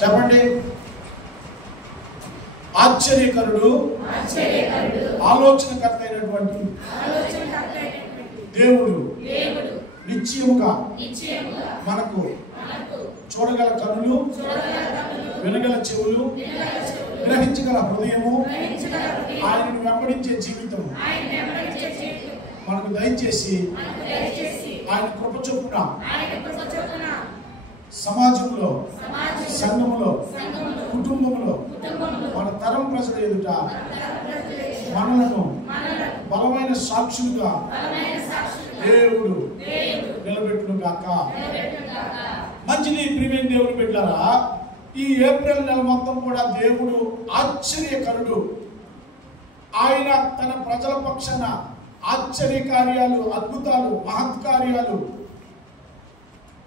చెప్పండి. ఆశ్చర్యకరుడు, ఆలోచనకర్త అయినటువంటి దేవుడు నిశ్చయముగా మనకు చూడగల కన్నులు, వినగల చెవులు, గ్రహించగల హృదయము, ఆయనను వెంబడించే జీవితం మనకు దయచేసి ఆయన కృప చొప్పున సమాజంలో, సంఘములో, కుటుంబంలో, మన తరం ప్రజల ఎదుట మనలను బలమైన సాక్షులుగా దేవుడు నిలబెట్టును గాక. మంచిది ప్రియమైన దేవుడు బిడ్డలారా, ఈ ఏప్రిల్ నెల మొత్తం కూడా దేవుడు ఆశ్చర్యకరుడు. ఆయన తన ప్రజల పక్షాన ఆశ్చర్య కార్యాలు, అద్భుతాలు, మహత్కార్యాలు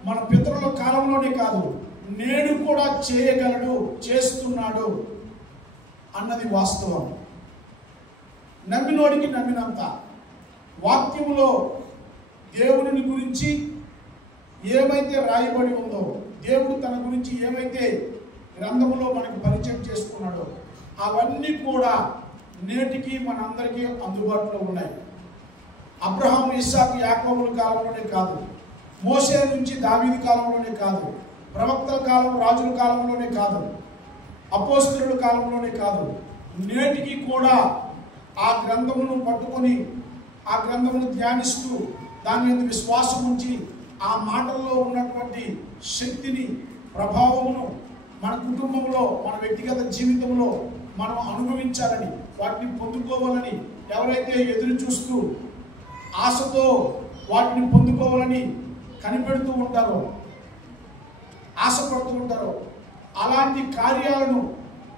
మన పితరుల కాలంలోనే కాదు నేడు కూడా చేయగలడు, చేస్తున్నాడు అన్నది వాస్తవం. నమ్మినోడికి నమ్మినంత. వాక్యములో దేవుడిని గురించి ఏమైతే రాయబడి ఉందో, దేవుడు తన గురించి ఏమైతే గ్రంథములో మనకు పరిచయం చేసుకున్నాడో అవన్నీ కూడా నేటికి మనందరికీ అందుబాటులో ఉన్నాయి. అబ్రహాము, ఇస్సాకు, యాకోబుల కాలంలోనే కాదు, మోషే నుంచి దావీదు కాలంలోనే కాదు, ప్రవక్తల కాలం, రాజుల కాలంలోనే కాదు, అపోస్తలుల కాలంలోనే కాదు, నేటికి కూడా ఆ గ్రంథమును పట్టుకొని ఆ గ్రంథమును ధ్యానిస్తూ దాని మీద విశ్వాసం ఉంచి ఆ మాటల్లో ఉన్నటువంటి శక్తిని, ప్రభావమును మన కుటుంబంలో, మన వ్యక్తిగత జీవితంలో మనం అనుభవించాలని, వాటిని పొందుకోవాలని ఎవరైతే ఎదురు చూస్తూ ఆశతో వాటిని పొందుకోవాలని కనిపెడుతూ ఉంటారో, ఆశపడుతూ ఉంటారో, అలాంటి కార్యాలను,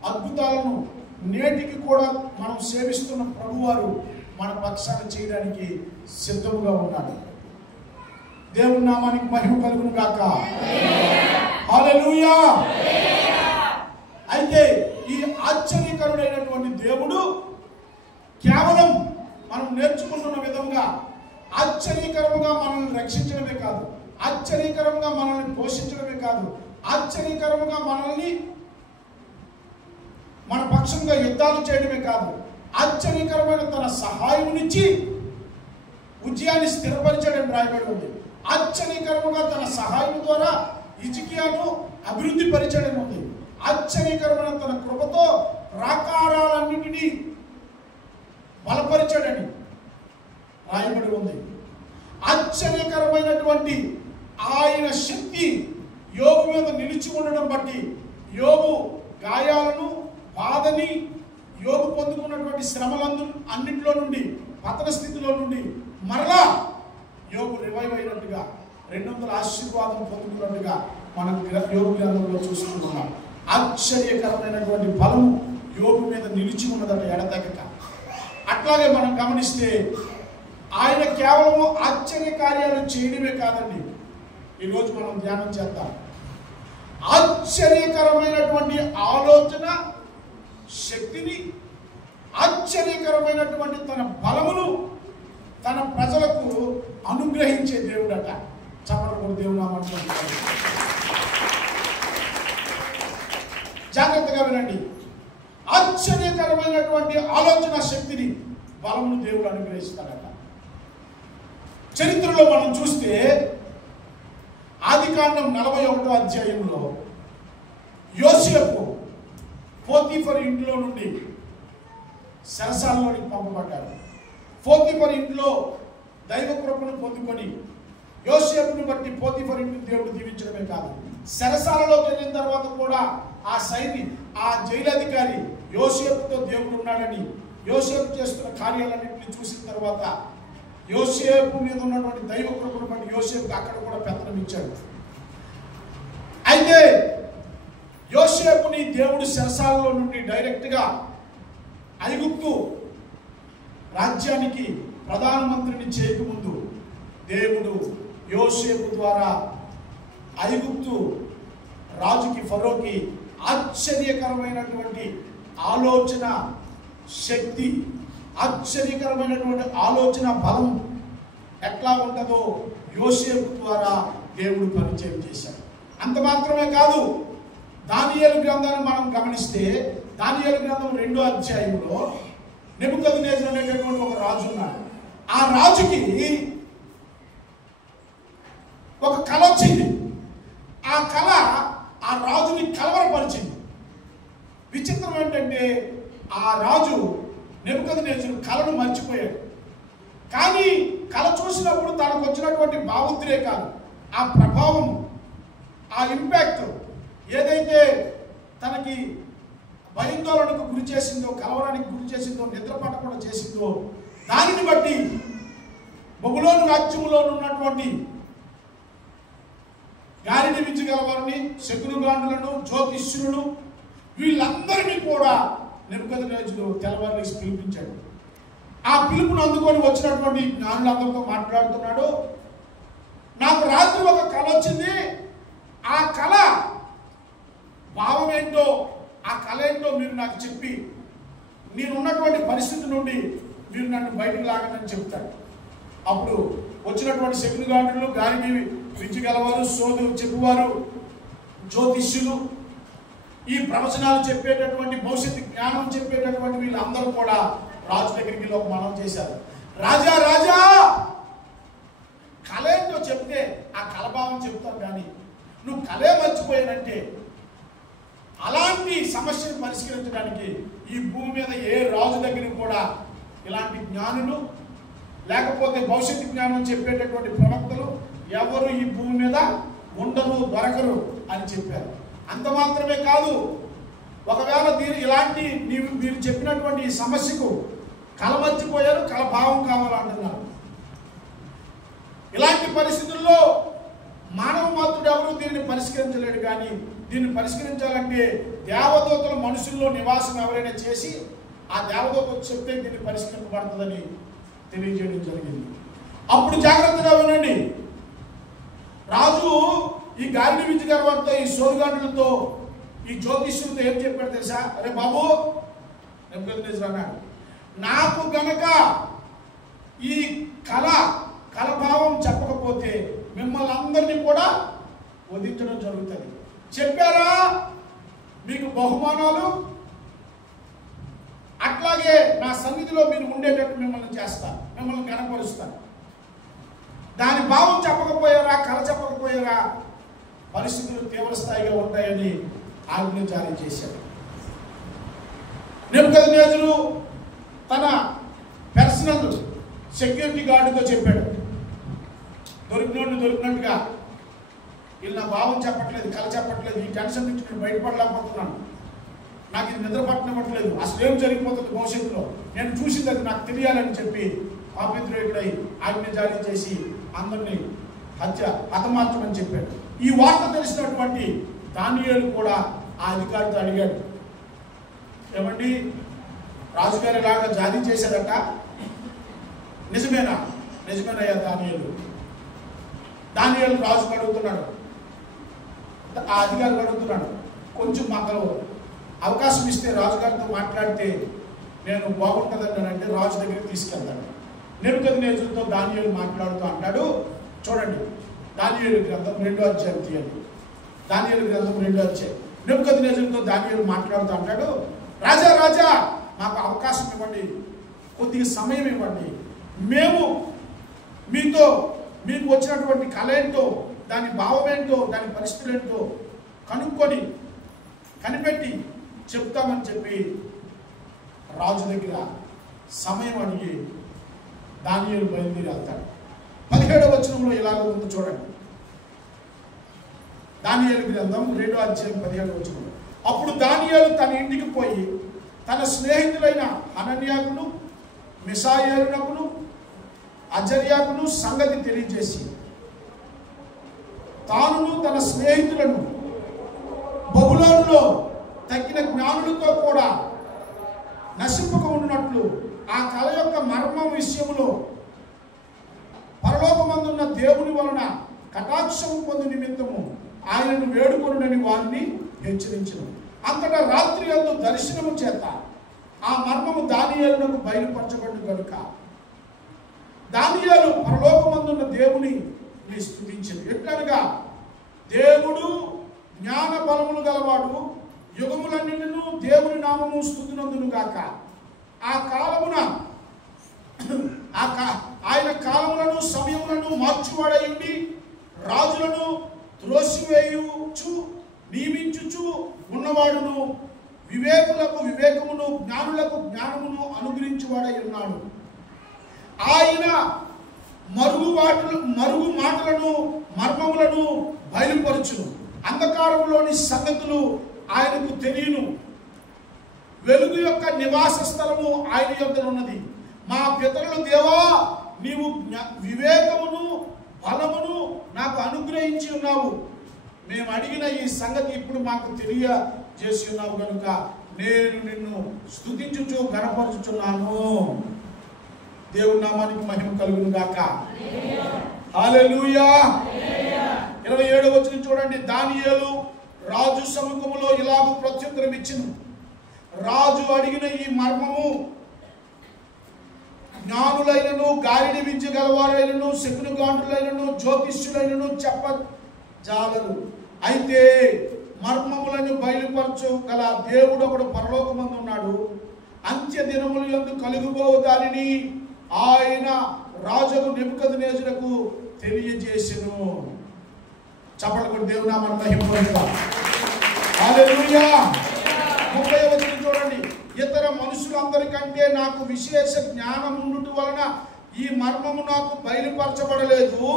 అద్భుతాలను నేటికి కూడా మనం సేవిస్తున్న ప్రభువారు మన పక్షాన చేయడానికి సిద్ధముగా ఉన్నాడు. దేవుని నామానికి మహిమ కలుగును గాక. హల్లెలూయా. అయితే ఈ ఆశ్చర్యకరుడైనటువంటి దేవుడు కేవలం మనం నేర్చుకుంటున్న విధంగా ఆశ్చర్యకరంగా మనల్ని రక్షించడమే కాదు, ఆశ్చర్యకరంగా మనల్ని పోషించడమే కాదు, ఆశ్చర్యకరంగా మనల్ని మన పక్షంగా యుద్ధాలు చేయడమే కాదు, ఆశ్చర్యకరమైన తన సహాయమునిచ్చి ఉజ్జయాన్ని స్థిరపరిచాడని రాయబడి ఉంది. ఆశ్చర్యకరంగా తన సహాయం ద్వారా హిజ్కియాను అభివృద్ధి పరిచాడని ఉంది. ఆశ్చర్యకరమైన తన కృపతో ప్రాకారాలన్నిటినీ బలపరిచాడని రాయబడి ఉంది. ఆశ్చర్యకరమైనటువంటి ఆయన శక్తి యోబు మీద నిలిచి ఉండడం బట్టి యోబు గాయాలను, బాధని, యోబు పొందుకున్నటువంటి శ్రమలందు అన్నింటిలో నుండి, పతన స్థితిలో నుండి మరలా యోబు రివైవ్ అయినట్టుగా, 200 ఆశీర్వాదం పొందుకున్నట్టుగా మనం యోబు గ్రంథంలో చూసుకుంటున్నాం. ఆశ్చర్యకరమైనటువంటి బలం యోబు మీద నిలిచి ఉన్నదట ఎడతెగక. అట్లాగే మనం గమనిస్తే ఆయన కేవలం ఆశ్చర్య కార్యాలు చేయడమే కాదండి, ఈరోజు మనం ధ్యానం చేద్దాం. ఆశ్చర్యకరమైనటువంటి ఆలోచన శక్తిని, ఆశ్చర్యకరమైనటువంటి తన బలమును తన ప్రజలకు అనుగ్రహించే దేవుడట. చెప్పడం దేవుడు నామంటున్నాడు. జాగ్రత్తగా వినండి. ఆశ్చర్యకరమైనటువంటి ఆలోచన శక్తిని, బలమును దేవుడు అనుగ్రహిస్తాడట. చరిత్రలో మనం చూస్తే ఆదికాండం 41వ అధ్యాయంలో యోసేపు పోతీఫర్ ఇంట్లో నుండి చెరసాలలోనికి పంపబడ్డాడు. పోతీఫర్ ఇంట్లో దైవ కృపను పొందుకొని యోసేపుని బట్టి పోతీఫర్ ఇంటిని దేవుడు దీవించడమే కాదు, చెరసాలలోకి వెళ్ళిన తర్వాత కూడా ఆ జైలధికారి యోసేపుతో దేవుడు ఉన్నాడని, యోసేపు చేస్తున్న కార్యాలన్నింటినీ చూసిన తర్వాత యోసేపు మీద ఉన్నటువంటి దైవ కృపను బట్టి యోసేపుకి అక్కడ కూడా పెత్తనం ఇచ్చాడు. అయితే యోసేపుని దేవుడు చెరసాలలో నుండి డైరెక్ట్గా ఐగుప్తు రాజ్యానికి ప్రధానమంత్రిని చేయకముందు దేవుడు యోసేపు ద్వారా ఐగుప్తు రాజుకి, ఫరోకి ఆశ్చర్యకరమైనటువంటి ఆలోచన శక్తి, ఆశ్చర్యకరమైనటువంటి ఆలోచన బలం ఎట్లా ఉంటుందో యోసేపు ద్వారా దేవుడు పరిచయం చేశాడు. అంత మాత్రమే కాదు, దానియేలు గ్రంథాన్ని మనం గమనిస్తే దానియేలు గ్రంథం 2వ అధ్యాయంలో నెబుకద్నెజరు అనేటటువంటి ఒక రాజు ఉన్నాడు. ఆ రాజుకి ఒక కళ వచ్చింది. ఆ కళ ఆ రాజుని కలవరపరిచింది. విచిత్రం ఏంటంటే ఆ రాజు నెబుకద్నెజరు కళను మర్చిపోయాడు. కానీ కళ చూసినప్పుడు తనకు వచ్చినటువంటి భావోద్రేకాలు, ఆ ప్రభావం, ఆ ఇంపాక్ట్ ఏదైతే తనకి భయాందోళనకు గురి చేసిందో, కలవరానికి గురి చేసిందో, నిద్ర పట్టకుండా చేసిందో, దానిని బట్టి బబులోను రాజ్యంలో ఉన్నటువంటి గాలిని వించగలవారిని, శకునగాండులను, జ్యోతిష్యులను వీళ్ళందరినీ కూడా నెబుకద్నెజరు తెల్లవారులేసి పిలిపించాడు. ఆ పిలుపును అందుకొని వచ్చినటువంటి జ్ఞానులందరితో మాట్లాడుతున్నాడు. నాకు రాత్రి ఒక కళ వచ్చింది. ఆ కళ భావం ఏంటో, ఆ కళ ఏంటో మీరు నాకు చెప్పి నేనున్నటువంటి పరిస్థితి నుండి మీరు నన్ను బయటకు లాగనని చెప్తాడు. అప్పుడు వచ్చినటువంటి శకునగాండులు, గాలిని వించగలవారు, సోదు చెప్పువారు, జ్యోతిష్యులు, ఈ ప్రవచనాలు చెప్పేటటువంటి, భవిష్యత్తు జ్ఞానం చెప్పేటటువంటి వీళ్ళందరూ కూడా రాజు దగ్గరికి ఒక మనం చేశారు. రాజా రాజా, కళ ఏంటో చెప్తే ఆ కళభావం చెప్తాం, కానీ నువ్వు కళే మర్చిపోయానంటే అలాంటి సమస్యను పరిష్కరించడానికి ఈ భూమి మీద ఏ రాజు దగ్గర కూడా ఇలాంటి జ్ఞానులు లేకపోతే భవిష్యత్తు జ్ఞానం చెప్పేటటువంటి ప్రవక్తలు ఎవరు ఈ భూమి మీద ఉండరు, దొరకరు అని చెప్పారు. అంత మాత్రమే కాదు, ఒకవేళ ఇలాంటి మీరు చెప్పినటువంటి ఈ సమస్యకు కళ మర్చిపోయారు, కళ భావం కావాలంటున్నారు. ఇలాంటి పరిస్థితుల్లో మానవ మాత్రుడు ఎవరు దీన్ని పరిష్కరించలేడు. కానీ దీన్ని పరిష్కరించాలంటే దేవదూతలు మనుషుల్లో నివాసం ఎవరైనా చేసి ఆ దేవదూతలు చెప్తే దీన్ని పరిష్కరించబడుతుందని తెలియజేయడం జరిగింది. అప్పుడు జాగ్రత్తగా వినండి. రాజు ఈ గాలిని వించగలవారితో, ఈ సోరుగాండులతో, ఈ జ్యోతిష్యులతో ఏం చెప్పాడు తెలుసా? అరే బాబు, నెబుకద్నెజరు అన్నాడు, నాకు గనక ఈ కళభావం చెప్పకపోతే మిమ్మల్ని అందరినీ కూడా వధించడం జరుగుతుంది. చెప్పారా మీకు బహుమానాలు, అట్లాగే నా సన్నిధిలో మీరు ఉండేటట్టు మిమ్మల్ని చేస్తాను, మిమ్మల్ని కనపరుస్తాను. దాని భావం చెప్పకపోయారా, కళ చెప్పకపోయారా, పరిస్థితులు తీవ్రస్థాయిగా ఉంటాయని ఆజ్ఞ జారీ చేశాడు. నెబుకద్నెజరు తన పర్సనల్ సెక్యూరిటీ గార్డుతో చెప్పాడు, దొరికినట్టుగా వీళ్ళు నా భావం చెప్పట్లేదు, కళ చెప్పట్లేదు, ఈ టెన్షన్ నుంచి నేను బయటపడలేకపోతున్నాను, నాకు ఇది నిద్ర పట్టనివ్వట్లేదు, అసలు ఏం జరిగిపోతుంది భవిష్యత్తులో, నేను చూసింది అది నాకు తెలియాలని చెప్పి పాపిత్రుడై ఆజ్ఞ జారీ చేసి అందరినీ హతమార్చమని చెప్పాడు. ఈ వార్త తెలిసినటువంటి దానియేలు కూడా ఆ అధికారితో అడిగాడు, ఏమండి రాజుగారి లాగా జారీ చేశాడట, నిజమేనా? నిజమేనయ్యా దానియేలు రాజుకు అడుగుతున్నాడు, ఆ అధికారులు అడుగుతున్నాడు, కొంచెం మాకు అవకాశం ఇస్తే రాజుగారితో మాట్లాడితే నేను బాగుంటుందని అంటే రాజు దగ్గరికి తీసుకెళ్తాడు. నెబుకద్నెజరుతో దానియేలు మాట్లాడుతూ అంటాడు, చూడండి దానియేలు గ్రంథం 2వ అధ్యాయం తీయండి. దానియేలు గ్రంథం 2వ అధ్యాయం. నెబుకద్నెజరుతో దానియేలు మాట్లాడుతూ అంటాడు, రాజా రాజా, మాకు అవకాశం ఇవ్వండి, కొద్దిగా సమయం ఇవ్వండి, మేము మీకు వచ్చినటువంటి కళ ఏంటో, దాని భావం ఏంటో, దాని పరిస్థితులు ఏంటో కనిపెట్టి చెప్తామని చెప్పి రాజు దగ్గర సమయం అడిగి దానియేలు బయలుదేరి వెళ్తాడు. 17వ వచనంలో ఇలాగ ఉంది చూడండి. దానియేలు గ్రంథం 2వ అధ్యాయం 17వ వచనంలో, అప్పుడు దానియేలు తన ఇంటికి పోయి తన స్నేహితులైన హనన్యాకును, మిషాయేలునకును, అజర్యాకును సంగతి తెలియజేసి తానును తన స్నేహితులను బబులోనులో తగ్గిన జ్ఞానులతో కూడా నశింపక ఉన్నట్లు ఆ కళ యొక్క మర్మం విషయంలో పరలోకమందున్న దేవుని వలన కటాక్షము పొంది నిమిత్తము ఆయనను వేడుకొనుడని వారిని హెచ్చరించెను. అంతటా రాత్రి యందు దర్శనము చేత ఆ మర్మము దానియేలునకు బయలుపరచబడి కనుక దానియేలు పరలోకమందున్న దేవుని స్తుతించెను. ఎట్లనగా దేవుడు జ్ఞాన బలములు గలవాడు, యుగములన్నిటిను దేవుని నామము స్తుతినందును గాక. ఆ కాలమున ఆయన కాలములను సమయములను మార్చువాడైంది, రాజులను త్రోసివేయుచు నియమించుచు ఉన్నవాడును, వివేకులకు వివేకమును జ్ఞానులకు జ్ఞానమును అనుగ్రహించువాడై ఉన్నాడు. ఆయన మరుగు మాటలను మర్మములను బయలుపరచును. అంధకారములోని సంగతులు ఆయనకు తెలియను. వెలుగు యొక్క నివాస స్థలము ఆయన యొద్ద ఉన్నది. మా పితరులు దేవా, నీవు వివేకమును బలమును నాకు అనుగ్రహించి ఉన్నావు. మేము అడిగిన ఈ సంగతి ఇప్పుడు మాకు తెలియజేసి ఉన్నావు కనుక నేను నిన్ను స్తుతించుచు ఘనపరచుచున్నాను. దేవుని నామానికి మహిమ కలుగును గాక. హల్లెలూయా. 27వ వచనం చూడండి. దానియేలు రాజు సముఖములో ఇలాగ ప్రత్యుత్తరం ఇచ్చెను. రాజు అడిగిన ఈ మర్మము జ్ఞానులైనను, గాలిని విద్య గలవారైనను, శకునగాండ్రులైనను, జ్యోతిష్యులైనను చెప్పజాలరు. అయితే మర్మములను బయలుపరచగల దేవుడు ఒకడు పరలోకమందు ఉన్నాడు. అంత్య దినముల యందు కలుగుబోవు దానిని ఆయన రాజుకు నెబుకద్నెజరుకు తెలియజేసెను. చప్పట్లు కొట్టి దేవుని నామమున మహిమ పొందుదాం. హల్లెలూయా. 30వ వచనం చూడండి. ఇతర మనుషులందరికంటే నాకు విశేష జ్ఞానం ఉండుట వలన ఈ మర్మము నాకు బయలుపరచబడలేదు.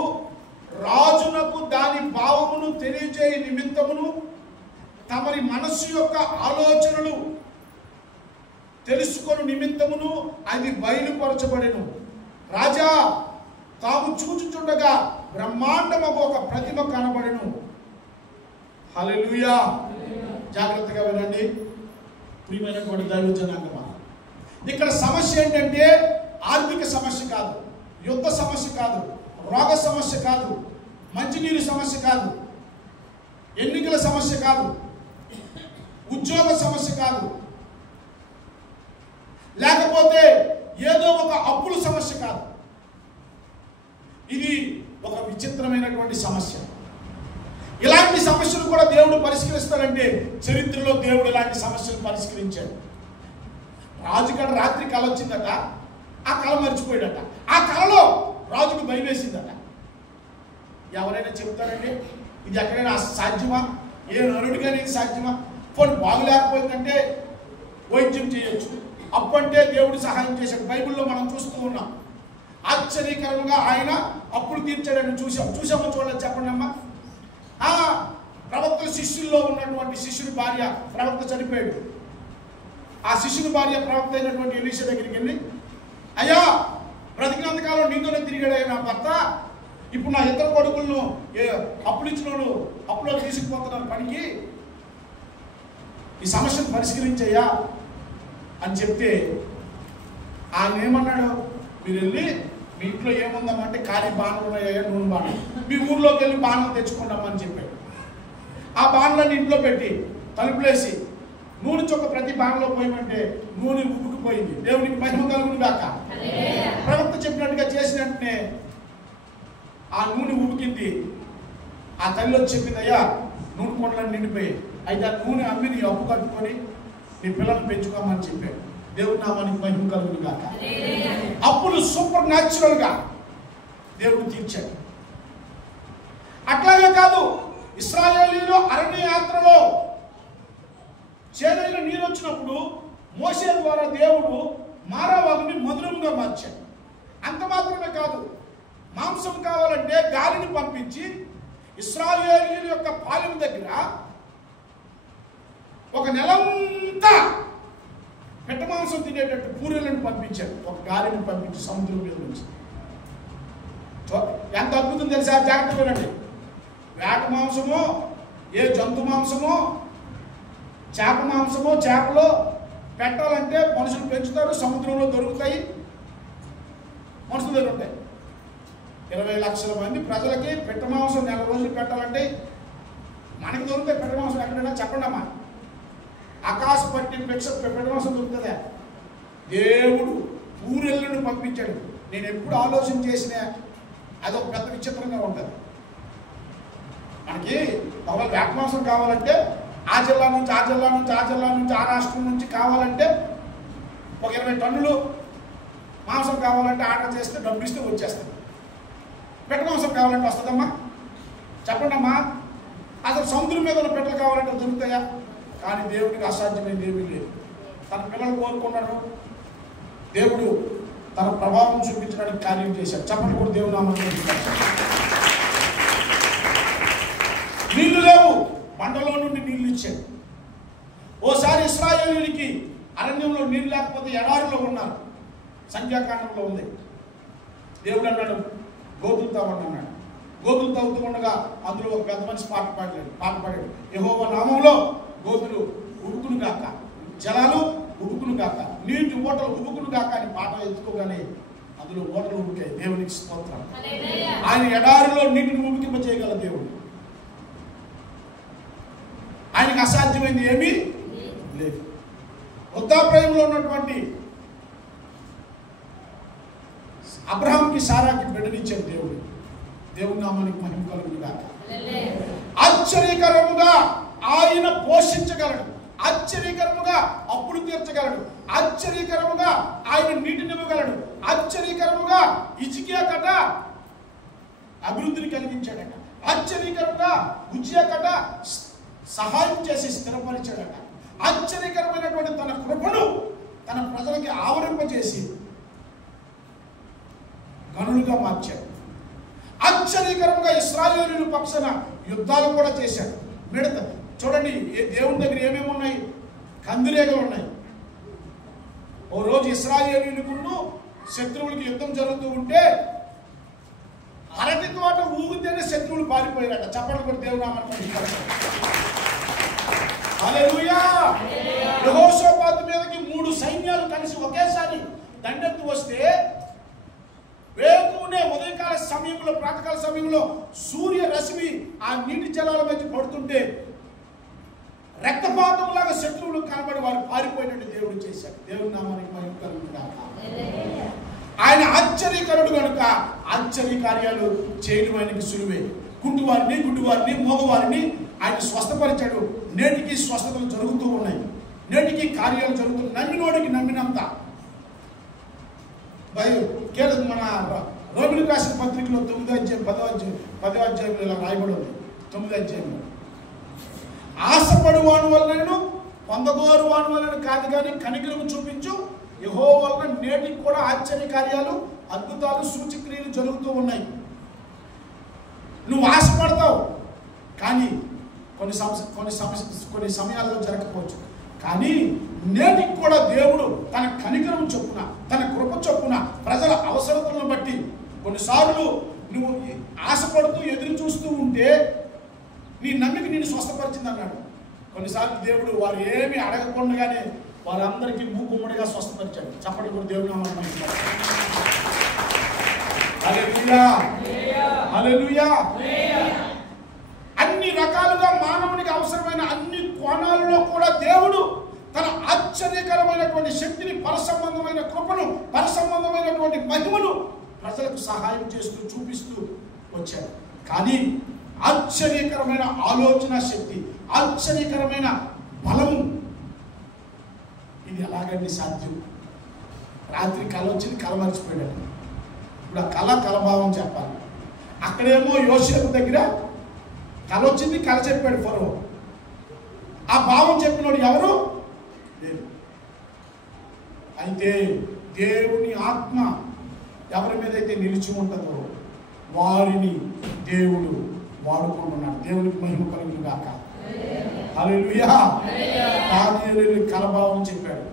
రాజునకు దాని భావమును తెలియజేయ నిమిత్తమును తమరి మనస్సు యొక్క ఆలోచనలు తెలుసుకొని నిమిత్తమును అది బయలుపరచబడెను. రాజా తాము చూచుచుండగా బ్రహ్మాండమగు ఒక ప్రతిమ కనబడెను. హల్లెలూయా. జాగ్రత్తగా వినండి ప్రియమైనటువంటి దైవ జనాంగమా. ఇక్కడ సమస్య ఏంటంటే ఆర్థిక సమస్య కాదు, యుద్ధ సమస్య కాదు, రోగ సమస్య కాదు, మంచినీరు సమస్య కాదు, ఎన్నికల సమస్య కాదు, ఉద్యోగ సమస్య కాదు, లేకపోతే ఏదో ఒక అప్పుల సమస్య కాదు. ఇది ఒక విచిత్రమైనటువంటి సమస్య. ఇలాంటి సమస్యలు కూడా దేవుడు పరిష్కరిస్తాడంటే చరిత్రలో దేవుడు ఇలాంటి సమస్యలు పరిష్కరించాడు. రాజుగారు రాత్రి కళ వచ్చిందట, ఆ కళ మర్చిపోయాడట. ఆ కళలో రాజుకు భయం వేసిందట. ఎవరైనా చెప్తారండి ఇది ఎక్కడైనా సాధ్యమా? ఏ నరుడిగా ఇది సాధ్యమా? పోనీ బాగులేకపోయిందంటే వైద్యం చేయొచ్చు, అప్పంటే దేవుడు సహాయం చేశాడు. బైబిల్లో మనం చూస్తూ ఉన్నాం. ఆశ్చర్యకరంగా ఆయన అప్పులు తీర్చాడని చూసామో చూడలేదు చెప్పండి అమ్మా. ప్రవక్త శిష్యుల్లో ఉన్నటువంటి శిష్యుడి భార్య ప్రవక్త చనిపోయాడు. ఆ శిష్యుడి భార్య ప్రవక్త అయినటువంటి ఎలీషా దగ్గరికి వెళ్ళి, అయ్యా బ్రతికినంతకాలం నీతోనే తిరిగాడు నా భర్త, ఇప్పుడు నా ఇద్దరు కొడుకులను అప్పులు ఇచ్చిన వాళ్ళు అప్పులో తీసుకుపోతున్నారు పనికి, ఈ సమస్యను పరిష్కరించయ్యా అని చెప్తే ఆయన ఏమన్నాడు, మీరు వెళ్ళి మీ ఇంట్లో ఏముందమ్మంటే ఖాళీ బాణలు ఉన్నాయా, నూనె బాణం, మీ ఊర్లోకి వెళ్ళి బాణలు తెచ్చుకుంటామని చెప్పాడు. ఆ బాణలన్నీ ఇంట్లో పెట్టి తలుపులేసి నూనె చొక్క ప్రతి బాణలో పోయమంటే నూనె ఉబ్బుకుపోయింది. దేవునికి మహిమ కలుగును గాక. ప్రవక్త చెప్పినట్టుగా చేసిన వెంటనే ఆ నూనె ఉబ్బుకింది. ఆ తల్లి వచ్చి చెప్పింది, అయ్యా నూనె కొండలను నిండిపోయి, అయితే ఆ నూనె అమ్మి నీ అప్పు కట్టుకొని నీ పిల్లల్ని పెంచుకోమని చెప్పాడు. దేవుడి నామానికి మహిమ కలుగును గాక. అప్పుడు సూపర్ న్యాచురల్ గా దేవుడు తీర్చాడు. అట్లాగే కాదు, ఇశ్రాయేలీయులు అరణ్య యాత్రలో చేదైన నీరు వచ్చినప్పుడు మోషే ద్వారా దేవుడు మారావాగుని మధురంగా మార్చాడు. అంత మాత్రమే కాదు, మాంసం కావాలంటే గాలిని పంపించి ఇశ్రాయేలీయుల యొక్క పాలెం దగ్గర ఒక నెలంతా పెట్ట మాంసం తినేటట్టు పూరెలను పంపించాడు. ఒక గాలిని పంపించి సముద్రం మీద నుంచి. ఎంత అద్భుతం తెలుసా? జాగ్రత్త వినండి. వేట మాంసము, ఏ జంతు మాంసము, చేప మాంసము, చేపలు పెట్టాలంటే మనుషులు పెంచుతారు, సముద్రంలో దొరుకుతాయి, మనుషులు దొరుకుతాయి. 20 లక్షల మంది ప్రజలకి పెట్ట మాంసం 4 రోజులు పెట్టాలంటే మనకి దొరుకుతాయి. పెట్ట మాంసం ఎక్కడైనా చెప్పండి అమ్మా. ఆకాశ పట్టిన పెట్ట మాంసం దొరుకుతుందా? దేవుడు పూరెళ్ళను పంపించాడు. నేను ఎప్పుడు ఆలోచన చేసినా అదొక పెద్ద విచిత్రంగా ఉంటుంది. మనకి ఒకవేళ వేట మాంసం కావాలంటే ఆ జిల్లా నుంచి ఆ జిల్లా నుంచి ఆ జిల్లా నుంచి ఆ రాష్ట్రం నుంచి కావాలంటే ఒక 20 టన్నులు మాంసం కావాలంటే ఆర్డర్ చేస్తే డబ్బు ఇస్తే వచ్చేస్తుంది. పెట్ట మాంసం కావాలంటే వస్తుందమ్మా? చెప్పండి అమ్మా. అసలు సముద్రం మీద ఉన్న పెట్టలు కావాలంటే దొరుకుతాయా? కానీ దేవుడికి అసాధ్యమైనది ఏమీ లేదు. తన పిల్లలు కోరుకున్నాడు, దేవుడు తన ప్రభావం చూపించడానికి కార్యం చేశాడు. చెప్పండి కూడా దేవుడు నామమున. నీళ్లు లేవు, బండలో నుండి నీళ్లు ఇచ్చాడు. ఓసారి ఇశ్రాయేలీయులకి అరణ్యంలో నీళ్ళు లేకపోతే ఎడారిలో ఉన్నారు. సంఖ్యాకాండంలో ఉంది. దేవుడు అన్నాడు గోధులు తాగండి అన్నాడు. గోధులు తాగుతూ ఉండగా అందులో ఒక పెద్ద మనిషి పాట పాడాడు. యెహోవా నామములో గోధులు ఉబుకును గాక, జలాలు ఉబుకును గాక, నీటి ఓటలు ఉబుకును గాక అని పాట ఎత్తుకోగానే అందులో ఓటలు ఉబుకాయి. దేవునికి స్తోత్రం. ఆయన ఎడారిలో నీటిని ఉబుకింపజేయగల దేవుడు. ఆయనకు అసాధ్యమైంది ఏమీ లేదు. వృద్ధాప్రాయంలో ఉన్నటువంటి అబ్రహాంకి సారాకి బిడ్డనిచ్చాడు దేవుడు. దేవుని నామానికి మహిమ కలుగును గాక. ఆశ్చర్యకరముగా ఆయన పోషించగలడు, ఆశ్చర్యకరముగా అప్పులు తీర్చగలడు, ఆశ్చర్యకరముగా ఆయన నీటినివ్వగలడు, ఆశ్చర్యకరముగా హిజ్కియా కట అభివృద్ధిని కలిగించాడట, ఆశ్చర్యకరంగా ఉజ్జియా కట సహాయం చేసి స్థిరపరిచాడట, ఆశ్చర్యకరమైనటువంటి తన కృపను తన ప్రజలకి ఆవరింపజేసి గనులుగా మార్చాడు. ఆశ్చర్యకరంగా ఇశ్రాయేలీయుల పక్షాన యుద్ధాలు కూడా చేశాడు. మిడత చూడండి, దేవుని దగ్గర ఏమేమి ఉన్నాయి? కందిరేగలు ఉన్నాయి. ఓ రోజు ఇశ్రాయేలీయులకు శత్రువులకి యుద్ధం జరుగుతూ ఉంటే అరటి తోట ఊగితేనే శత్రువులు పారిపోయారట. చెప్పండి కూడా దేవుని నామానికి. హల్లెలూయా. యెహోషాపాతు మీదకి 3 సైన్యాలు కలిసి ఒకేసారి దండెత్తి వస్తే వేకునే ఉదయకాల సమయంలో, ప్రాతకాల సమయంలో సూర్య రశ్మి ఆ నీటి జలాల మధ్య పడుతుంటే రక్తపాతం లాగా శత్రువులు కనబడి వారు పారిపోయినట్టు దేవుడు చేశాడు. దేవుని నామానికి మహిమ కలుగును గాక. ఆయన ఆశ్చర్యకరుడు కనుక ఆశ్చర్య కార్యాలు చేయడం ఆయనకి సులువే. గుడ్డివారిని మోగవారిని ఆయన స్వస్థపరిచాడు. నేటికి స్వస్థతలు జరుగుతూ ఉన్నాయి, నేటికి కార్యాలు జరుగుతున్నాయి. నమ్మినోడికి నమ్మినంత. మన రోమిలకు రాసిన పత్రికలో 9వ అధ్యాయం 10వ అధ్యాయంలో ఇలా రాయబడి ఉంది. 9వ అధ్యాయంలో ఆశపడు వాని వలన పొందగోరు వాని వలన కాదు కానీ కనికరము చూపించు యెహోవా వలన నేటికి కూడా ఆశ్చర్య కార్యాలు, అద్భుతాలు, సూచక్రియలు జరుగుతూ ఉన్నాయి. నువ్వు ఆశపడతావు కానీ కొన్ని సమయాల్లో జరగకపోవచ్చు. కానీ నేటికి కూడా దేవుడు తన కనికరం చొప్పున, తన కృప చొప్పున ప్రజల అవసరతలను బట్టి కొన్నిసార్లు నువ్వు ఆశపడుతూ ఎదురు చూస్తూ ఉంటే నీ నమ్మిక నిన్ను స్వస్థపరిచింది అన్నాడు. కొన్నిసార్లు దేవుడు వారు ఏమి అడగకుండానే వారందరికీ మూకుమ్మడిగా స్వస్థపరిచాడు. చెప్పండి కూడా దేవుని నామమున. హల్లెలూయా, హల్లెలూయా. అన్ని రకాలుగా మానవునికి అవసరమైన అన్ని కోణాలలో కూడా దేవుడు తన ఆశ్చర్యకరమైనటువంటి శక్తిని, పరసంబంధమైన కృపను, పరసంబంధమైనటువంటి మహిమను ప్రజలకు సహాయం చేస్తూ చూపిస్తూ వచ్చాడు. కానీ ఆశ్చర్యకరమైన ఆలోచన శక్తి, ఆశ్చర్యకరమైన బలము, ఇది ఎలాగండి సాధ్యం? రాత్రి కల వచ్చింది, కల మర్చిపోయాడు. ఇప్పుడు ఆ కలభావం చెప్పాలి. అక్కడేమో యోసేపు దగ్గర కల వచ్చింది, కల చెప్పాడు ఫరో. ఆ భావం చెప్పినోడు ఎవరు? లేదు. అయితే దేవుని ఆత్మ ఎవరి మీద అయితే నిలిచి ఉంటుందో వారిని దేవుడు వాడుకుంటున్నాడు. దేవునికి మహిమ కలుగును గాక. హల్లెలూయా. దానియేలు కలభావం చెప్పాడు,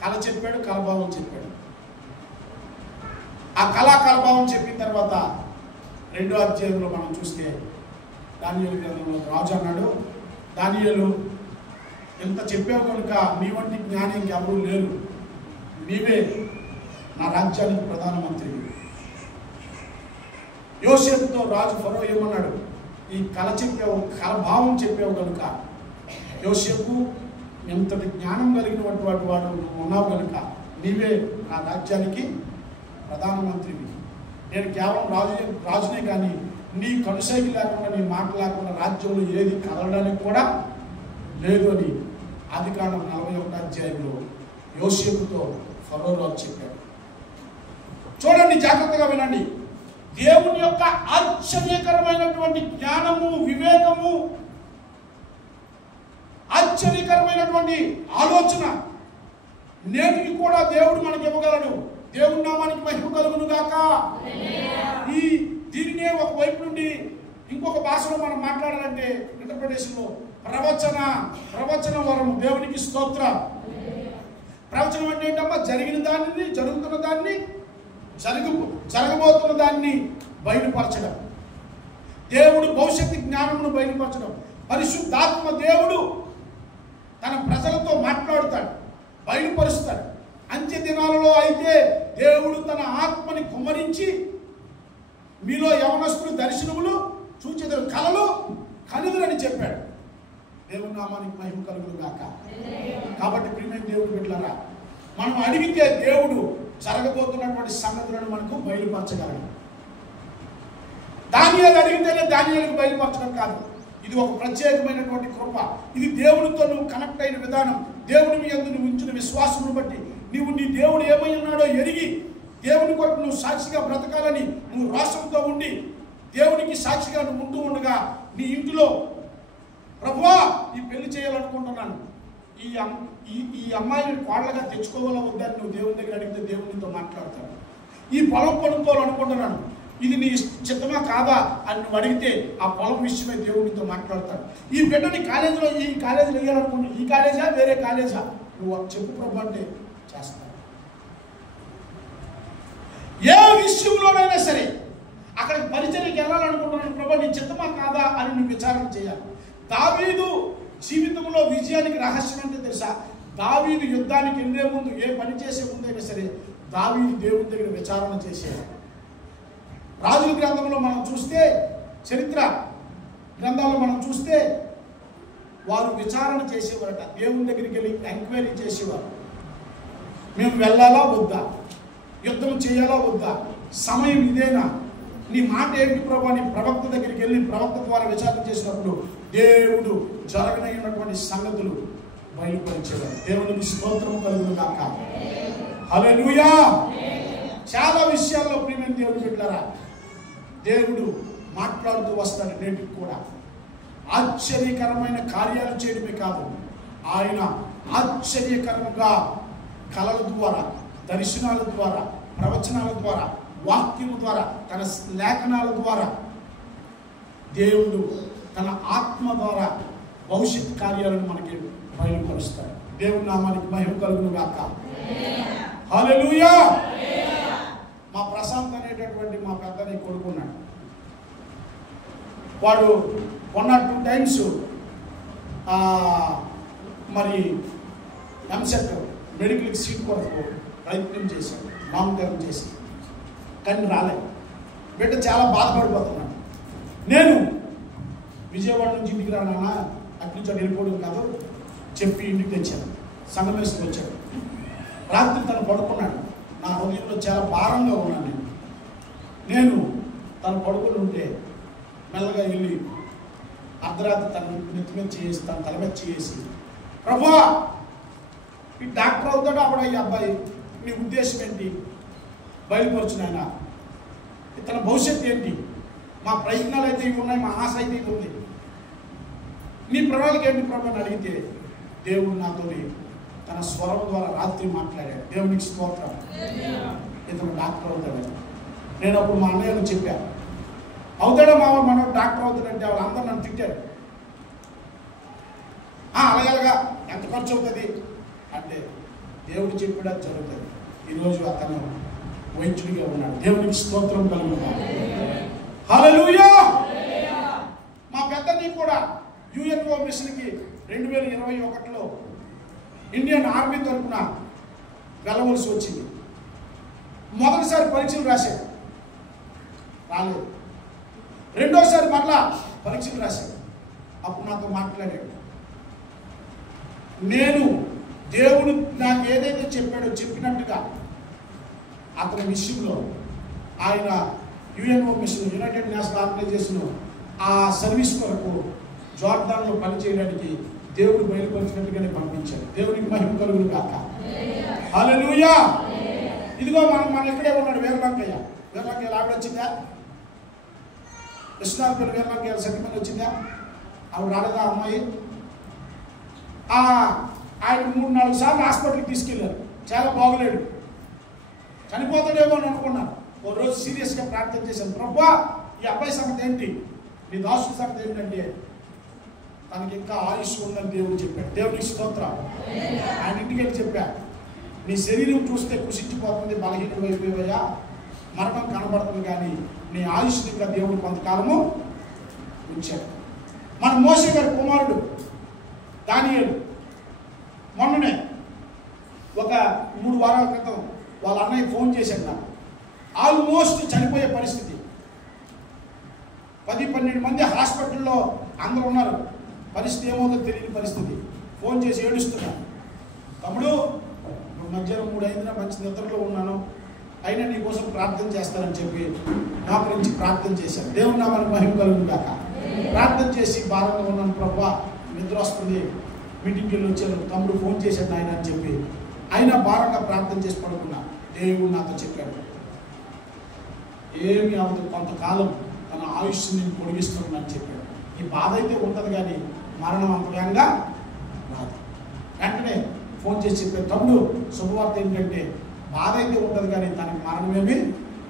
కల చెప్పాడు, కలభావం చెప్పాడు. ఆ కలభావం చెప్పిన తర్వాత 2వ అధ్యాయంలో మనం చూస్తే దానియేలు గ్రంథంలో రాజు అన్నాడు, దానియేలు ఎంత చెప్పావు కనుక నీ వంటి జ్ఞాని ఇంకెవరూ లేరు, నీవే నా రాజ్యానికి ప్రధానమంత్రి. యోసేపుతో రాజు ఫరో ఏమన్నాడు? ఈ కలభావం చెప్పావు కనుక యోసేపు ఎంతటి జ్ఞానం కలిగినటువంటి వాడు నువ్వు ఉన్నావు కనుక నీవే నా రాజ్యానికి ప్రధానమంత్రివి. నేను కేవలం రాజునే కానీ నీ కనుసైకి లేకుండా, నీ మాట లేకుండా రాజ్యంలో ఏది కదలడానికి కూడా లేదు అని ఆదికాండం 41వ అధ్యాయంలో యోసేపుతో ఫరో రాజు చెప్పాడు. చూడండి, జాగ్రత్తగా వినండి. దేవుని యొక్క ఆశ్చర్యకరమైనటువంటి జ్ఞానము, వివేకము, ఆశ్చర్యకరమైనటువంటి ఆలోచన నేటికి కూడా దేవుడు మనకి ఇవ్వగలడు. దేవుని నామానికి మహిమ కలుగును గాక. దీనినే ఒక వైపు నుండి ఇంకొక భాషలో మనం మాట్లాడాలంటే ఇంటర్ప్రిటేషన్లో ప్రవచన వరం. దేవునికి స్తోత్రం. ప్రవచనం అంటే ఏంటమ్మా? జరిగిన దానిని, జరుగుతున్న దాన్ని, జరగబోతున్న దాన్ని బయలుపరచడం. దేవుడు భవిష్యత్తు జ్ఞానమును బయలుపరచడం. పరిశుద్ధాత్మ దేవుడు తన ప్రజలతో మాట్లాడుతాడు, బయలుపరుస్తాడు. అంత్య దినాలలో అయితే దేవుడు తన ఆత్మని కుమ్మరించి మీలో యవనస్తులు దర్శనములు చూచెదరు, కలలు కనుదురని చెప్పాడు. దేవుని నామానికి మహిమ కలుగును గాక. కాబట్టి ప్రియమైన దేవుడు బిడ్డలారా, మనం అడిగితే దేవుడు జరగబోతున్నటువంటి సంగతులను మనకు బయలుపరచగలడు. దానియేలు అడిగితేనే దానియేలుకు బయలుపరచడం కాదు. ఇది ఒక ప్రత్యేకమైనటువంటి కృప. ఇది దేవునితో నువ్వు కనెక్ట్ అయిన విధానం. దేవుని మీద నువ్వు ఉంచిన విశ్వాసమును బట్టి నువ్వు నీ దేవుడు ఏమై ఉన్నాడో ఎరిగి దేవుని కొరకు నువ్వు సాక్షిగా బ్రతకాలని నువ్వు రోషంతో ఉండి దేవునికి సాక్షిగా నువ్వు ఉంటూ ఉండగా నీ ఇంటిలో, ప్రభువా ఈ పెళ్లి చేయాలనుకుంటున్నాను, ఈ అమ్మాయిని కోడలుగా తెచ్చుకోవాలా వద్దని నువ్వు దేవుని దగ్గర అడిగితే దేవునితో మాట్లాడతాడు. ఈ పొలం కొనుక్కోవాలనుకుంటున్నాను, ఇది నీ చిత్తమా కాదా అని నువ్వు అడిగితే ఆ పొలం విషయమై దేవునితో మాట్లాడతాడు. ఈ బిడ్డని కాలేజీలో ఈ కాలేజీలో వేయాలనుకుంటున్నావు, ఈ కాలేజా వేరే కాలేజా నువ్వు చెప్పు ప్రభు అంటే చేస్తావు. ఏ విషయంలోనైనా సరే అక్కడికి పరిచర్యకి వెళ్ళాలనుకుంటున్నాను, ప్రభు నీ చిత్తమా కాదా అని నువ్వు విచారణ చేయాలి. దావీదు జీవితంలో విజయానికి రహస్యం అంటే తెలుసా? దావీదు యుద్ధానికి వెళ్ళే ముందు, ఏ పని చేసే ముందైనా సరే దావీదు దేవుని దగ్గర విచారణ చేసేవాడు. రాజుల గ్రంథంలో మనం చూస్తే, చరిత్ర గ్రంథాల్లో మనం చూస్తే వారు విచారణ చేసేవారట. దేవుని దగ్గరికి వెళ్ళి ఎంక్వైరీ చేసేవారు. మేము వెళ్ళాలా వద్దా, యుద్ధం చేయాలా వద్దా, సమయం ఇదేనా, నీ మాట ఏంటి ప్రభు అని ప్రవక్త దగ్గరికి వెళ్ళి ప్రవక్త ద్వారా విచారణ చేసినప్పుడు దేవుడు జరగనైనటువంటి సంగతులు బయలుపరిచేవారు. దేవునికి స్తోత్రము కలుగును గాక. హల్లెలూయా. చాలా విషయాల్లో ప్రియమైన దేవుని బిడ్డలారా దేవుడు మాట్లాడుతూ వస్తాడు. నేటికి కూడా ఆశ్చర్యకరమైన కార్యాలు చేయడమే కాదు, ఆయన ఆశ్చర్యకరంగా కళల ద్వారా, దర్శనాల ద్వారా, ప్రవచనాల ద్వారా, వాక్యము ద్వారా, తన లేఖనాల ద్వారా దేవుడు తన ఆత్మ ద్వారా భవిష్యత్ కార్యాలను మనకి బయలుపరుస్తాడు. దేవుని నామానికి మహిమ కలుగును గాక. హల్లెలూయా. మా ప్రశాంత్ అనేటటువంటి మా పెద్దని కొడుకున్నాడు. వాడు 1 or 2 times మరి ఎంసెట్ మెడికల్ సీట్ కొరకు ప్రయత్నం చేశాడు, లాంగ్ టర్మ్ చేసి, కానీ రాలేదు. బిడ్డ చాలా బాధపడిపోతున్నాడు. నేను విజయవాడ నుంచి ఇంటికి రానా, అటు నుంచి అటు వెళ్ళిపోవడం కాదు చెప్పి ఇంటికి తెచ్చాను. సంగమేశ్వరం వచ్చాడు. రాత్రి తను పడుకున్నాడు. నా హృదయంలో చాలా భారంగా ఉన్నాను. నేను తను పడుకుని ఉంటే మెల్లగా వెళ్ళి అర్ధరాత్రి తన నెత్తి మీద చేసి, తన తల మీద చేసి, ప్రభువా ఈ డాక్టర్ అవుతాడు అప్పుడు ఈ అబ్బాయి, నీ ఉద్దేశం ఏంటి, బయలుపరచునైనా తన భవిష్యత్తు ఏంటి, మా ప్రయత్నాలు అయితే ఇవి ఉన్నాయి, మా ఆశ అయితే ఇది ఉంది, నీ ప్రణాళిక ఏంటి ప్రభు అని అడిగితే దేవుడు నాతో తన స్వరం ద్వారా రాత్రి మాట్లాడాడు. దేవునికి స్తోత్రం. ఇతను డాక్టర్ అవుతాడని నేను అప్పుడు మా అన్నయ్యకు చెప్పాను. అవుతాడా మామ మనం డాక్టర్ అవుతాడంటే వాళ్ళందరూ నన్ను తిట్టాడు. అలాగేలాగా ఎంత ఖర్చు అవుతుంది అంటే దేవుడు చెప్పాడు జరుగుతుంది. ఈరోజు అతను వైద్యుడిగా ఉన్నాడు. దేవునికి స్తోత్రం కలుగుతాడు. హల్లెలూయా. మా పెద్దని కూడా యుఎన్ఓ మిషన్కి 2021లో ఇండియన్ ఆర్మీ తరఫున వెళ్ళవలసి వచ్చింది. మొదటిసారి పరీక్షలు రాశాడు, రాలేదు. రెండోసారి మరలా పరీక్షలు రాశాడు. అప్పుడు నాతో మాట్లాడాడు. నేను దేవుడు నాకు ఏదైతే చెప్పాడో చెప్పినట్టుగా అతని విషయంలో ఆయన UNO mission, united national organisation ఆ సర్వీస్ కొరకు జోర్డాన్లో పనిచేయడానికి దేవుడు బయలుపరిచినట్టుగానే పంపించాడు. దేవునికి మహిమ కలుగును గాక. హల్లెలూయా. ఇదిగో మన ఇక్కడే ఉన్నాడు వీరలంకయ్య. వీరలంకయ్య ఆవిడ వచ్చిందా? విశ్వనాథపల్లి వీరలంకయ్య సెటిల్మెంట్ వచ్చిందా? ఆవిడ రాలేదా అమ్మాయి? ఆయన 3-4 సార్లు హాస్పిటల్కి తీసుకెళ్ళారు. చాలా బాగులేడు, చనిపోతాడేమో అని అనుకున్నాను. ఓ రోజు సీరియస్గా ప్రార్థన చేశాను, ప్రభువా ఈ అబ్బాయి సంగతి ఏంటి, నీ దాసుడి సంగతి ఏంటంటే తనకి ఇంకా ఆయుష్ ఉందని దేవుడు చెప్పాడు. దేవుడికి స్తోత్రం. ఆయన ఇంటికి వెళ్ళి చెప్పా, నీ శరీరం చూస్తే కుషించిపోతుంది, బలహీనం అయిపోయావయ్యా, మరణం కనబడుతుంది, కానీ నీ ఆయుష్ ఇంకా దేవుడు కొంతకాలము ఉంచాడు. మన మోషే గారి కుమారుడు దానియేలు మొన్ననే ఒక 3 వారాల క్రితం వాళ్ళ అన్నయ్య ఫోన్ చేశాడు నాకు. ఆల్మోస్ట్ చనిపోయే పరిస్థితి, 10-12 మంది హాస్పిటల్లో అందరూ ఉన్నారు. పరిస్థితి ఏమవుతుందో తెలియని పరిస్థితి. ఫోన్ చేసి ఏడుస్తున్నాను, తమ్ముడు మధ్యాహ్నం 3 అయిందినా మంచి నిద్రలో ఉన్నాను, అయినా నీ కోసం ప్రార్థన చేస్తానని చెప్పి నా గురించి ప్రార్థన చేశాను. దేవుని నామానికి మహిమ కలుగును గాక. ప్రార్థన చేసి భారంగా ఉన్నాను, ప్రభువా నిద్ర వస్తుంది, మీటింగ్కి వెళ్ళి వచ్చాను, తమ్ముడు ఫోన్ చేశాడు ఆయన అని చెప్పి అయినా భారంగా ప్రార్థన చేసి పడుకున్నా. దేవుడు నాతో చెప్పాడు, ఏమి అవ్వదు, కొంతకాలం తన ఆయుష్ని నేను పొడిగిస్తున్నానని చెప్పాడు. ఈ బాధ అయితే ఉంటుంది కానీ మరణం అంత వేగంగా రాదు. వెంటనే ఫోన్ చేసి చెప్పాడు, తమ్ముడు శుభవార్త ఏంటంటే బాధ అయితే ఉంటుంది కానీ తనకి మరణమేమీ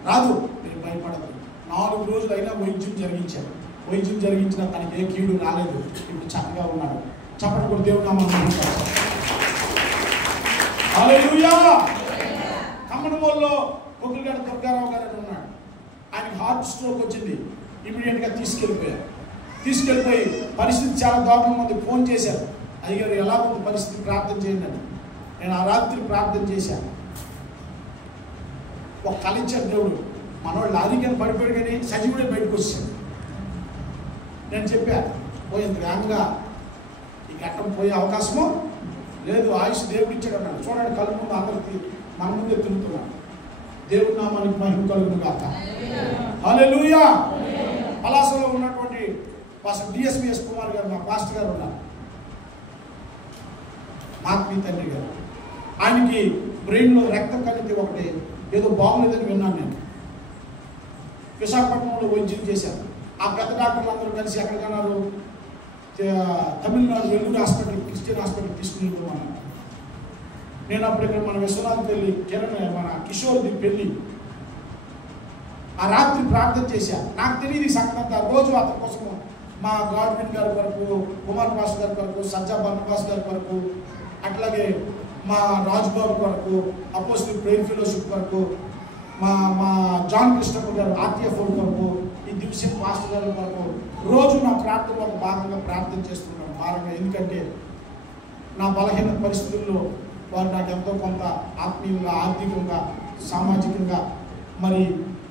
రాదు, మీరు భయపడదు. 4 రోజులు అయినా వైద్యం జరిగించారు. వైద్యం జరిగించినా తనకి ఏ కీడు రాలేదు, ఇప్పుడు చక్కగా ఉన్నాడు. చప్పటి కూడా దేవుడు నామమున హల్లెలూయా. కమ్మనమూలలో కొక్కులగడ్డ దుర్గారావు గారు అని ఉన్నాడు. ఆయనకి హార్ట్ స్ట్రోక్ వచ్చింది. ఇమీడియట్గా తీసుకెళ్ళిపోయి పరిస్థితి చాలా దారుణంగా ఉంది. ఫోన్ చేశారు, అయ్యగారు ఎలా ఉంది పరిస్థితి, ప్రార్థన చేయండి అని. నేను ఆ రాత్రి ప్రార్థన చేశాను. ఒక కళ ఇచ్చారు దేవుడు, మనవాళ్ళు లారీకని పడిపోయాడు కానీ సజీవుడే బయటకు వచ్చాడు. నేను చెప్పాను, ఇంత వేగంగా ఈ ఘట్టం పోయే అవకాశము లేదు, ఆయుష్ దేవుడు ఇచ్చాడు అన్నాడు. చూడండి, కళ్ళు ముందు అందరికి మన ముందే తిరుగుతున్నాడు. దేవుడి నామానికి మహిమ కలుగును గాక. హల్లెలూయా. పలాసలో ఉన్నటువంటి పాస్టర్ డిఎస్పిఎస్ కుమార్ గారు, మా పాస్టర్ గారు ఉన్నారు, మాత్మీ తండ్రి గారు. ఆయనకి బ్రెయిన్లో రక్తం కలిపి ఒకటి ఏదో బాగులేదని విన్నాను నేను. విశాఖపట్నంలో వైద్యం చేశాను. ఆ పెద్ద డాక్టర్లు అందరూ కలిసి ఎక్కడికన్నారు, Tamil Nadu Vellore hospital, Christian hospital తీసుకుని వెళ్ళమన్నారు. నేను అప్పుడు ఇక్కడ మన విశ్వనాథ్ పెళ్ళి, మన కిషోర్ది పెళ్ళి, ఆ రాత్రి ప్రార్థన చేశాను. నాకు తెలియదు ఈ సంగతి. రోజు అతని కోసము మా గాడ్విన్ గారి వరకు, కుమార్ పాస్ గారి వరకు, సజ్జా బర్నబాస్ గారి వరకు, అట్లాగే మా రాజుబాబు వరకు, అపోజిట్ ప్రేయర్ ఫెలోషిప్ వరకు, మా జాన్ కృష్ణప్ప గారు ఆర్టీఎఫ్ వరకు, ఈ దివ్యం పాస్టర్ గారి వరకు రోజు నా ప్రార్థన ఒక భాగంగా ప్రార్థన చేస్తున్నాను. భాగంగా ఎందుకంటే నా బలహీన పరిస్థితుల్లో వారు నాకు ఎంతో కొంత ఆత్మీయంగా, ఆర్థికంగా, సామాజికంగా మరి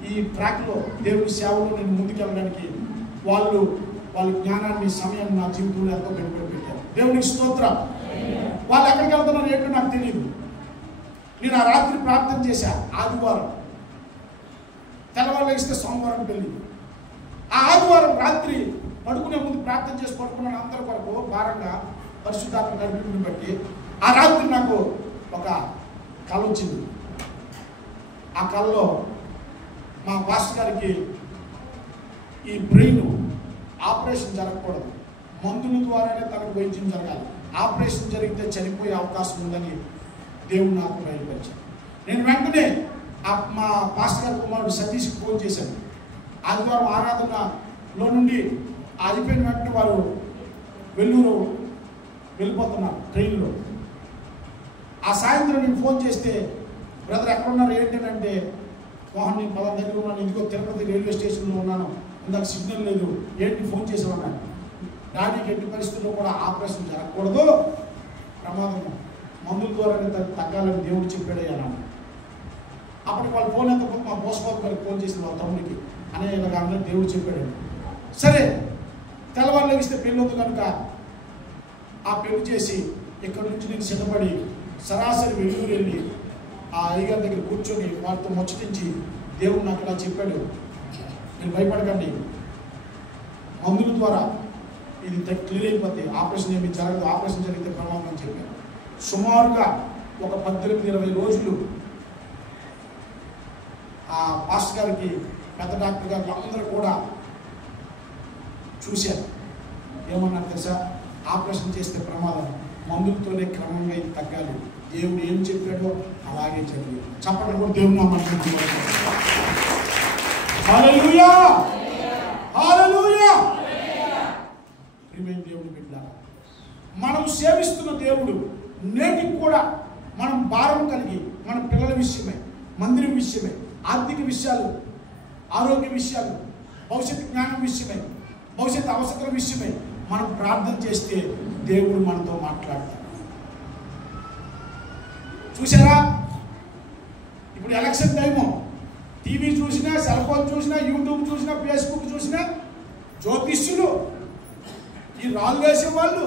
ఈ ట్రాక్లో దేవుడి సేవలో నేను ముందుకెళ్ళడానికి వాళ్ళ జ్ఞానాన్ని, సమయాన్ని నా జీవితంలో ఎంతో పెట్టుబడి పెట్టారు. దేవునికి స్తోత్రం. వాళ్ళు ఎక్కడికి వెళ్తున్నారు ఏంటో నాకు తెలియదు. నేను ఆ రాత్రి ప్రార్థన చేశా. ఆదివారం తెల్లవారు లేస్తే సోమవారం పెళ్ళి. ఆ ఆదివారం రాత్రి పడుకునే ముందు ప్రార్థన చేసి పడుకున్నాను. అందరి వరకు భారంగా పరిశుద్ధాత్మ నడిపింపుని బట్టి ఆ రాత్రి నాకు ఒక కళ వచ్చింది. ఆ కళలో మా పాస్టర్ గారికి ఈ బ్రెయిన్ ఆపరేషన్ జరగకూడదు, మందుల ద్వారానే తనకు వైద్యం జరగాలి, ఆపరేషన్ జరిగితే చనిపోయే అవకాశం ఉందని దేవుడు నాకు బయలుపరిచాడు. నేను వెంటనే మా పాస్టర్ గారి కుమారుడు సతీష్కి ఫోన్ చేశాను. ఆదివారం ఆరాధనలో నుండి అయిపోయిన వెంటనే వారు వెల్లూరు వెళ్ళిపోతున్నారు ట్రైన్లో. ఆ సాయంత్రం నేను ఫోన్ చేస్తే, బ్రదర్ ఎక్కడున్నారు ఏంటంటే, మోహన్ నేను పలానా దగ్గర ఉన్నాను, ఇదిగో తిరుపతి రైల్వే స్టేషన్లో ఉన్నాను, ఇందాక సిగ్నల్ లేదు, ఏంటి ఫోన్ చేసామన్నాను. డాడీకి ఎట్టి పరిస్థితుల్లో కూడా ఆపరేషన్ జరగకూడదు, ప్రమాదము, మందుల ద్వారానే తగ్గాలని దేవుడు చెప్పాడయ్యాను. అప్పటికి వాళ్ళు ఫోన్ ఎంతకపోతే మా బోస్బాబు గారికి ఫోన్ చేసిన వాళ్ళ తమ్ముడికి, అనే ఇలాగా అందరూ దేవుడు చెప్పాడు. సరే తెల్లవారు లేగిస్తే పెళ్ళి ఉంది కనుక ఆ పెళ్లి చేసి ఇక్కడి నుంచి నేను సిద్ధపడి సరాసరి వెల్లూరు వెళ్ళి ఆ అయ్యగారి దగ్గర కూర్చొని వారితో ముచ్చటించి దేవుడు నాకు ఇలా చెప్పాడు, మీరు భయపడకండి, మందుల ద్వారా ఇది క్లియర్ అయిపోతే ఆపరేషన్ ఏమి జరగదు, ఆపరేషన్ జరిగితే ప్రమాదం అని చెప్పారు. సుమారుగా ఒక 18-20 రోజులు ఆ పాస్టర్ గారికి, పెద్ద డాక్టర్ గారికి అందరూ కూడా చూశారు. ఏమన్నారు తెలుసా? ఆపరేషన్ చేస్తే ప్రమాదం, మందులతోనే క్రమంగా ఇది తగ్గాలి, దేవుడు ఏం చెప్పాడో అలాగే జరిగింది. చప్పట్లు కూడా దేవుడు నామమున హల్లెలూయా హల్లెలూయా. ప్రియమైన దేవుని బిడ్డలారా, మనం సేవిస్తున్న దేవుడు నేటికి కూడా మనం భారం కలిగి మన పిల్లల విషయమే, మందిరం విషయమే, ఆర్థిక విషయాలు, ఆరోగ్య విషయాలు, భవిష్యత్ జ్ఞానం విషయమే, భవిష్యత్ అవసరాల విషయమే మనం ప్రార్థన చేస్తే దేవుడు మనతో మాట్లాడతాడు. చూసారా? ఇప్పుడు ఎలక్షన్ టైము, టీవీ చూసినా, సెల్ ఫోన్ చూసినా, యూట్యూబ్ చూసినా, ఫేస్బుక్ చూసినా జ్యోతిష్యులు, ఈ రాళ్ళు వేసే వాళ్ళు,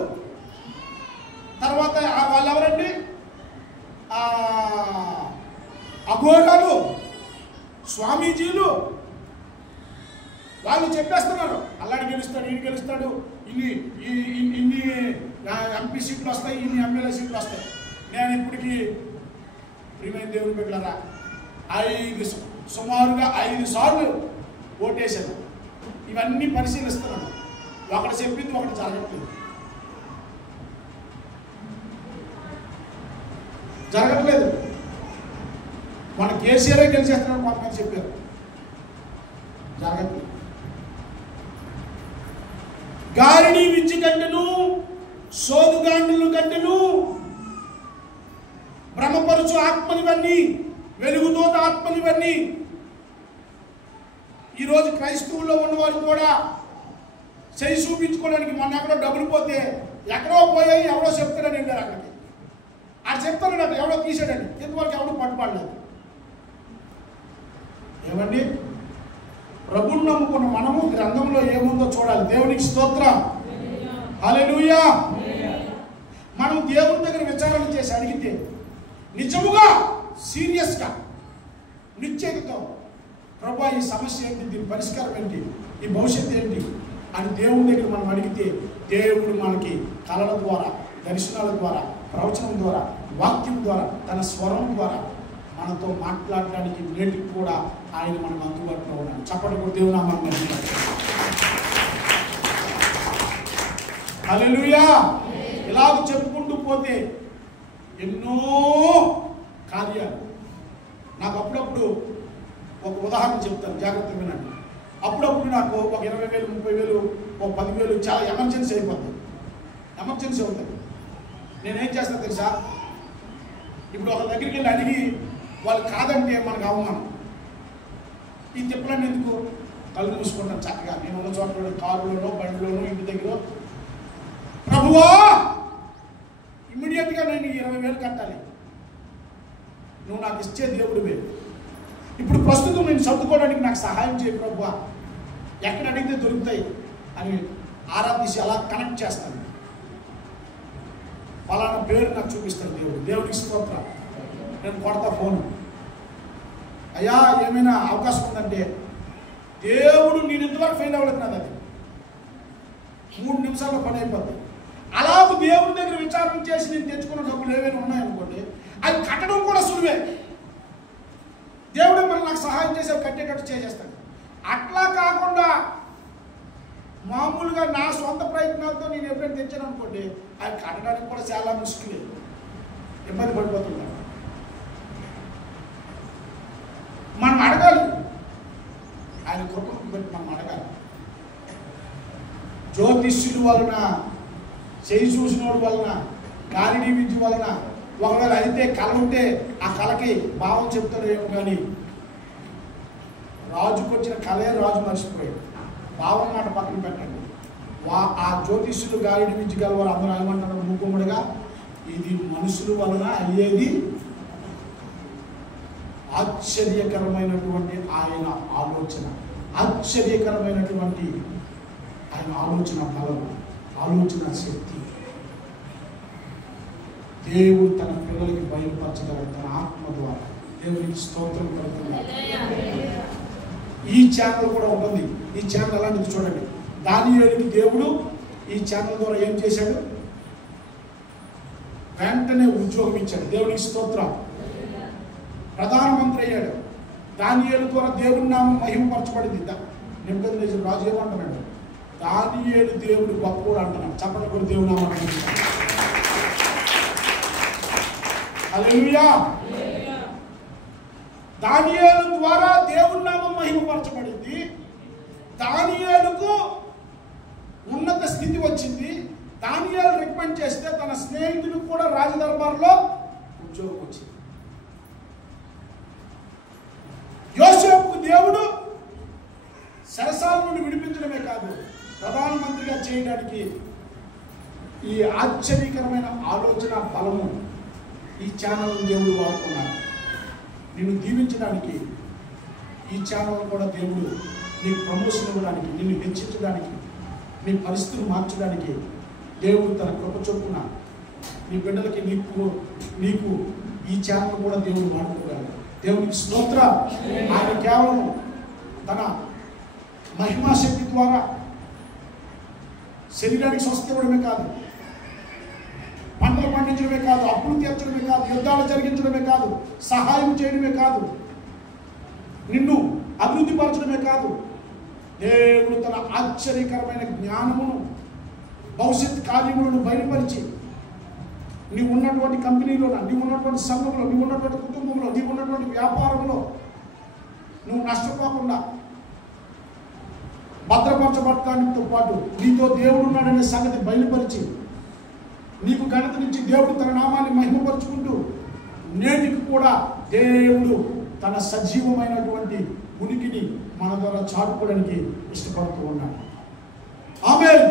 తర్వాత వాళ్ళు ఎవరండి, అఘోరాలు, స్వామీజీలు, వాళ్ళు చెప్పేస్తున్నారు అల్లాడి గెలుస్తాడు, ఈయన గెలుస్తాడు, ఇన్ని ఎంపీ సీట్లు వస్తాయి, ఇన్ని ఎమ్మెల్యే సీట్లు వస్తాయి. నేను ఇప్పటికీ ప్రియమైన దేవుని బిడ్డలారా సుమారుగా 5 సార్లు ఓటేశాను. ఇవన్నీ పరిశీలిస్తున్నాను. ఒకటి చెప్పింది ఒకటి జరగట్లేదు. మన కేసీఆర్ గెలిచేస్తున్నాడు కొంతమంది చెప్పారు, జరగట్లేదు. గారిని విద్య కంటెను, సోదుగాండుల కంటెను, భ్రమపరుచు ఆత్మనివన్నీ, వెలుగుతోత ఆత్మనివన్నీ. ఈరోజు క్రైస్తవుల్లో ఉన్నవారు కూడా చేయి చూపించుకోవడానికి మొన్న ఎక్కడో డబ్బులు పోతే ఎక్కడో పోయాయి, ఎవడో చెప్తాడని వెళ్ళారు. అక్కడికి అది చెప్తాడు, ఎవడో తీసాడని, ఇంతవరకు ఎవడో పట్టుబడలేదు. ఏమండి, ప్రభువుని నమ్ముకున్న మనము గ్రంథంలో ఏముందో చూడాలి. దేవునికి స్తోత్రం, హల్లెలూయా. మనం దేవుని దగ్గర విచారణ చేసి అడిగితే నిజముగా సీరియస్గా నిశ్చయతతో, ప్రభువా ఈ సమస్య ఏంటి, దీని పరిష్కారం ఏంటి, ఈ భవిష్యత్తు ఏంటి అని దేవుని దగ్గర మనం అడిగితే దేవుడు మనకి కళల ద్వారా, దర్శనాల ద్వారా, ప్రవచనం ద్వారా, వాక్యం ద్వారా, తన స్వరం ద్వారా మనతో మాట్లాడడానికి నేటికి కూడా ఆయన మనకు అందుబాటులో ఉన్నాడు. చప్పటి కూడా దేవుని నామమున హల్లెలూయా. ఇలాగ చెప్పుకుంటూ పోతే ఎన్నో కార్యాలు. నాకు అప్పుడప్పుడు ఒక ఉదాహరణ చెప్తాను, జాగ్రత్తగా వినండి. అప్పుడప్పుడు నాకు ఒక 20,000, 30,000, ఒక 10,000 చాలా ఎమర్జెన్సీ అయిపోతుంది. ఎమర్జెన్సీ అవుతుంది. నేనేం చేస్తాను తెలుసా? ఇప్పుడు ఒక దగ్గరికి వెళ్ళి అడిగి వాళ్ళు కాదంటే మనకు అవమానం. ఈ తిప్పలన్నీ ఎందుకు? కళ్ళు మూసుకుంటాను చక్కగా. నేను ఉన్న చోట్ల కారులోనో, బండిలోనో, ఇంటి దగ్గర, ప్రభువా ఇమ్మీడియట్గా నేను 20,000 కట్టాలి, నువ్వు నాకు ఇచ్చే దేవుడివే, ఇప్పుడు ప్రస్తుతం నేను సర్దుకోవడానికి నాకు సహాయం చేయ ప్రభువా, ఎక్కడ అడిగితే దొరుకుతాయి అని ఆరాధించి అలా కనెక్ట్ చేస్తాను. ఫలానా పేరు నాకు చూపిస్తాను దేవుడు. దేవుడికి స్తోత్రం. నేను కొడతా ఫోను, అయ్యా ఏమైనా అవకాశం ఉందంటే, దేవుడు నేను ఇంతవరకు ఫెయిల్ అవ్వలేదు, నాది అది 3 నిమిషాల్లో పని అయిపోతుంది. అలాగే దేవుడి దగ్గర విచారణ చేసి నేను తెచ్చుకున్న డబ్బులు ఏమైనా ఉన్నాయనుకోండి, అది కట్టడం కూడా సులువే. దేవుడే మనం నాకు సహాయం చేసి కట్టేటట్టు చేసేస్తాడు. అట్లా కాకుండా మామూలుగా నా సొంత ప్రయత్నాలతో నేను ఎప్పుడైనా తెచ్చాను అనుకోండి, అది కట్టడానికి కూడా చాలా ముష్కిలే, ఇబ్బంది పడిపోతున్నాను. మనం అడగాలి, ఆయన కృపను బట్టి మనం అడగాలి. జ్యోతిష్యుల వలన, చేయి చూసినోడు వలన, గాలిని విద్య వలన, ఒకవేళ అయితే కళ ఉంటే ఆ కళకి భావం చెప్తాడు ఏమో, కానీ రాజుకు వచ్చిన కళే రాజు మర్చిపోయాడు. భావం మాట పక్కన పెట్టండి. ఆ జ్యోతిష్యులు, గాలిని విద్య గల వారు అందరూ ఏమంటారు మూకుమ్మడిగా, ఇది మనుషుల వలన అయ్యేది. ఆశ్చర్యకరమైనటువంటి ఆయన ఆలోచన, ఆశ్చర్యకరమైనటువంటి ఆయన ఆలోచన బలం, ఆలోచన శక్తి దేవుడు తన పిల్లలకి బయలుపరచగలరు తన ఆత్మ ద్వారా. దేవునికి స్తోత్రం కలుగుతుంది. ఈ ఛానల్ కూడా ఉంటుంది. ఈ ఛానల్ అలాంటిది చూడండి. దానియేలుకి దేవుడు ఈ ఛానల్ ద్వారా ఏం చేశాడు? వెంటనే ఉద్యోగం ఇచ్చాడు. దేవునికి స్తోత్రం. ప్రధానమంత్రి అయ్యాడు. దానియేలు ద్వారా దేవుని నామం మహిమపరచబడింది. నెబుకద్నెజరు రాజు ఏమంటున్నాడు? దానియేలు దేవుడు గొప్పవాడు అంటున్నాడు. చెప్పండి కూడా దేవుని నామం. హల్లెలూయా. దానియేలు ద్వారా దేవుని నామం మహిమపరచబడింది. దానియేలుకు ఉన్నత స్థితి వచ్చింది. దానియేలు రికమెండ్ చేస్తే తన స్నేహితుడికి కూడా రాజదర్బార్లో ఉద్యోగం వచ్చింది. యోసేపుకు దేవుడు సరసాల నుండి విడిపించడమే కాదు, ప్రధానమంత్రిగా చేయడానికి ఈ ఆశ్చర్యకరమైన ఆలోచన బలము ఈ ఛానల్ దేవుడు వాడుకున్నాడు. నిన్ను దీవించడానికి ఈ ఛానల్ కూడా దేవుడు నీకు ప్రమోషన్ ఇవ్వడానికి, నిన్ను హెచ్చించడానికి, నీ పరిస్థితులు మార్చడానికి దేవుడు తన కృప చొప్పున నీ బిడ్డలకి నీకు ఈ ఛానల్ కూడా దేవుడు వాడుకోగలడు. దేవునికి స్తోత్రం. ఆయన కేవలం తన మహిమాశక్తి ద్వారా శరీరానికి స్వస్థ ఇవ్వడమే కాదు, పంటలు పండించడమే కాదు, అప్పులు తీర్చడమే కాదు, యుద్ధాలు జరిగించడమే కాదు, సహాయం చేయడమే కాదు, నిన్ను అభివృద్ధి పరచడమే కాదు, దేవుడు తన ఆశ్చర్యకరమైన జ్ఞానమును, భవిష్యత్ కార్యములను బయలుపరిచి నీవు ఉన్నటువంటి కంపెనీలో, నీవు ఉన్నటువంటి సంఘంలో, నీవు ఉన్నటువంటి కుటుంబంలో, నీవు ఉన్నటువంటి వ్యాపారంలో నువ్వు నష్టపోకుండా భద్రపరచబడటానితో పాటు నీతో దేవుడు ఉన్నాడనే సంగతి బయలుపరిచి నీకు ఘనత నుంచి దేవుడు తన నామాన్ని మహిమపరుచుకుంటూ నేటికి కూడా దేవుడు తన సజీవమైనటువంటి ఉనికిని మన ద్వారా చాటుకోవడానికి ఇష్టపడుతూ ఉన్నాడు. ఆమేన్.